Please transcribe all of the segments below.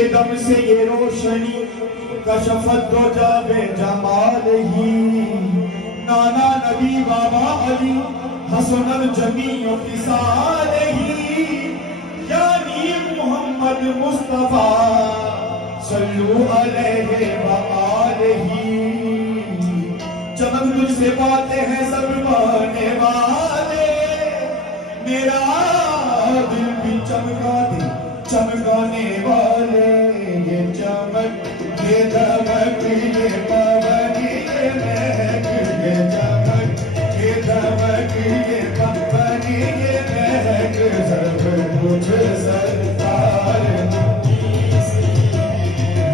के दम से ये रोशनी कशफत दो जाबे जमाल ही। नाना नबी बाबा अली हसनल जमीओ की साल ही। यानी मोहम्मद मुस्तफा सल्लु अलैहि व आलिही। चमक तुझसे बातें हैं सब पाने वाले, मेरा दिल भी चमका दे चमकाने वाले। ये चमक ये दमक ये पवन ये महक, ये चमक ये दमक ये पवन ये महक, सब कुछ सरकार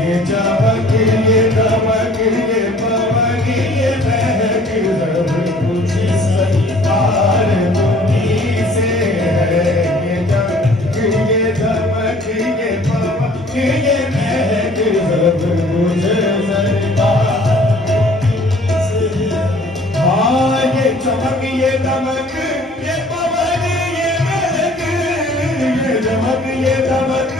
ये चमक ये दमक ये पवन ये महक, सब कुछ सरकार मुझी से है। ये चमक ये दमक ये पवन ये महक, सब कुछ सरकार। हाँ ये चमक ये दमक ये पवन ये महक, ये चमक ये दमक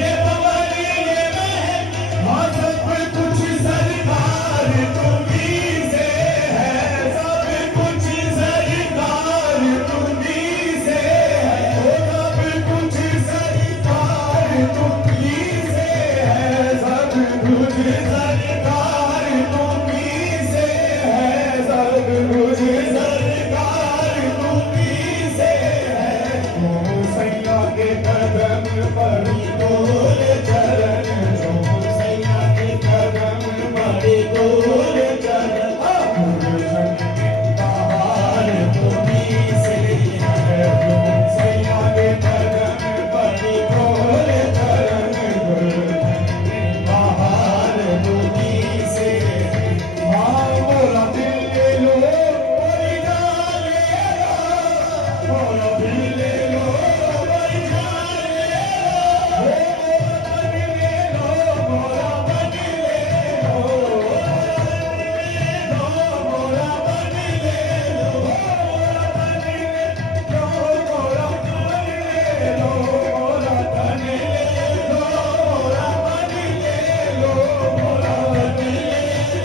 ये पवन ये महक, हाँ सब कुछ सरकार तुम्हीं से है, सब कुछ सरकार तुम्हीं से है, सब कुछ सरकार तुम्हीं से है, सब कुछ सरकार तुम्हीं से है, सब कुछ सरकार तुम्हीं से है। ओ सैया के कदम पर डोल चरण, ओ सैया के कदम पर डोल चरण, बहार तुम्हीं से है। ओ सैया के कदम पर डोल चरण, बहार तुम्हीं से। हाँ मोरा दिल ले लो मोरी जान ले लो, मोरा दिल ले लो मोरी जान ले लो, मोरा मन ले लो, मोरा मन ले लो, मोरा मन ले लो, मोरा मन ले लो, मोरा मन ले लो, मोरा मन ले लो, मोरा मन ले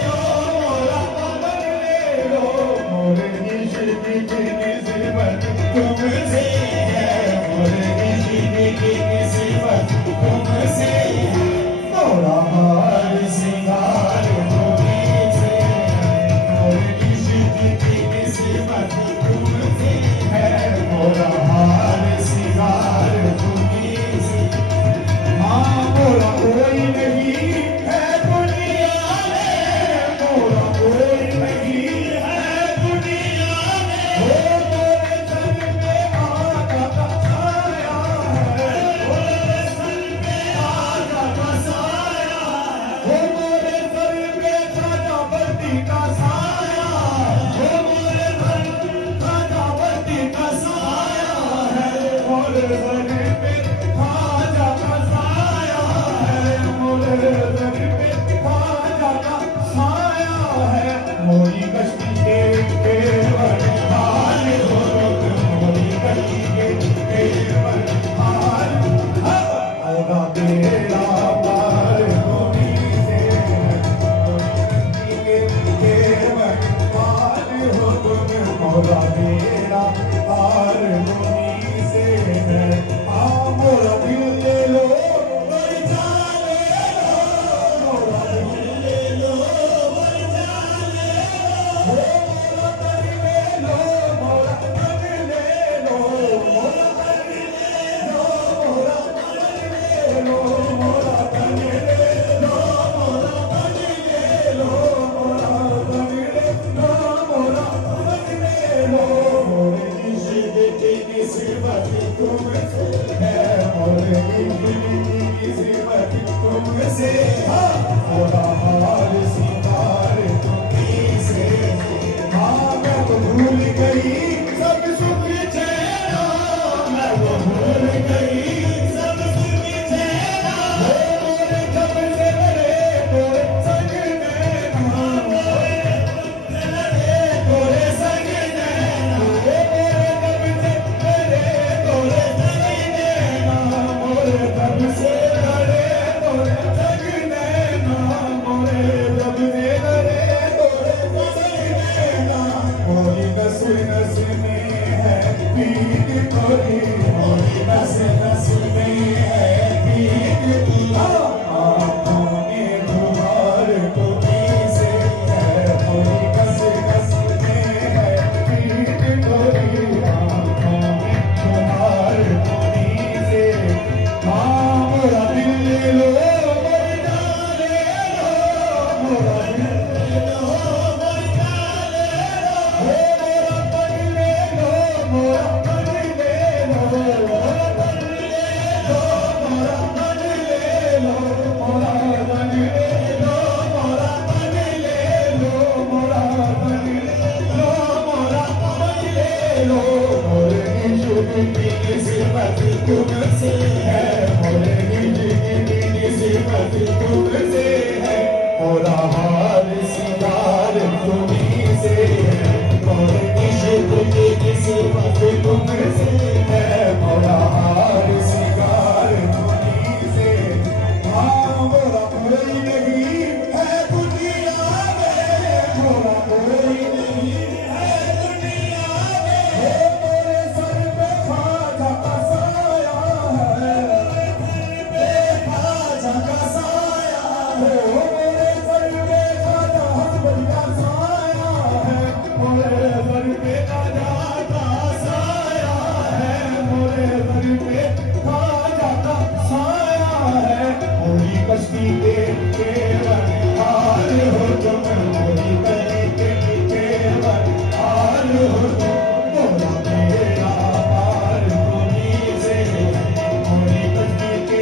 लो, मोरा मन ले लो। मोरे इश्क की निस्बत तुमसे है, मोरे इश्क की निस्बत तुमसे है, मोरा हार सिंगार तुम्हीं से है, मोरे इश्क की निस्बत तुमसे है, मोरा हार सिंगार तुम्हीं से। हाँ मोरा कोई नहीं है दुनिया में, मोरा कोई नहीं है दुनिया में, वो मोरे तन पे आका का साया है, मोरे तन पे आका का साया है, वो मोरे सर पे खाजा बत्ती का साया है, वो मोरे सर खाजा बत्ती का साया है, मोरे सर पे खाजा का साया है, मोरे सर पे खाजा का साया है। मोरी कश्ती के केवल हाल हो, मोरी कश्ती के केवल हाल, होगा बेड़ा पार तुम्हीं से है, मोरी कश्ती के केवल हाल हो तुम, होगा बेड़ा पार तुम्हीं से है। हाँ मोरा दिल ले लो मोरी जान ले लो, मोरा दिल ले लो मोरी जान ले लो, मोरा तन ले लो, मोरा तन ले लो, मोरा तन ले लो, मोरा तन ले लो, मोरा तन ले लो, मोरा तन ले लो, मोरा तन ले लो, मोरा तन ले लो। मोरे इश्क की निस्बत तुमसे है, मोरे इश्क की निस्बत तुमसे है, मोरा हार सिंगार तुम्हीं से। हाँ मैं तो भूल गई सब सुख चैन, मैं तो भूल गई सब सुख चैन, मोरे जब से लड़े तोरे संग नैना, मोरे जब से लड़े तोरे संग नैना, मोरे जब से लड़े तोरे संग नैना, मोरे जब से लड़े तोरे निस्बत तुमसे है, मोरे निस्बत तुमसे है, मोरा हाल सिंगार तुम्हीं से है, मोरे निस्बत तुमसे है, मोरा हाल सिंगार तुम्हीं से। हाँ मोरा कोई नहीं है दुनिया में, मोरा कोई नहीं है दुनिया में, मेरे सर पे ख्वाजा का साया है, ख्वाजा का साया है, मेरे सर पे ख्वाजा हस्बैंड का साया है, मेरे सर पे ख्वाजा का साया है, मेरे सर पे ख्वाजा का साया है। मोरी कश्ती के हाल हो तुम, मोरी कश्ती के हाल हो तुम, मोरा मेरा हाल तुम्हीं से है, मोरी कश्ती के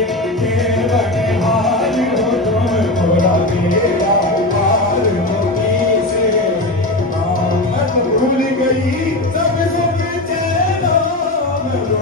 हाल हो तुम, मोरा मेरा हाल तुम्हीं से है। मैं तो भूल गई सब सुख चैन, मैं तो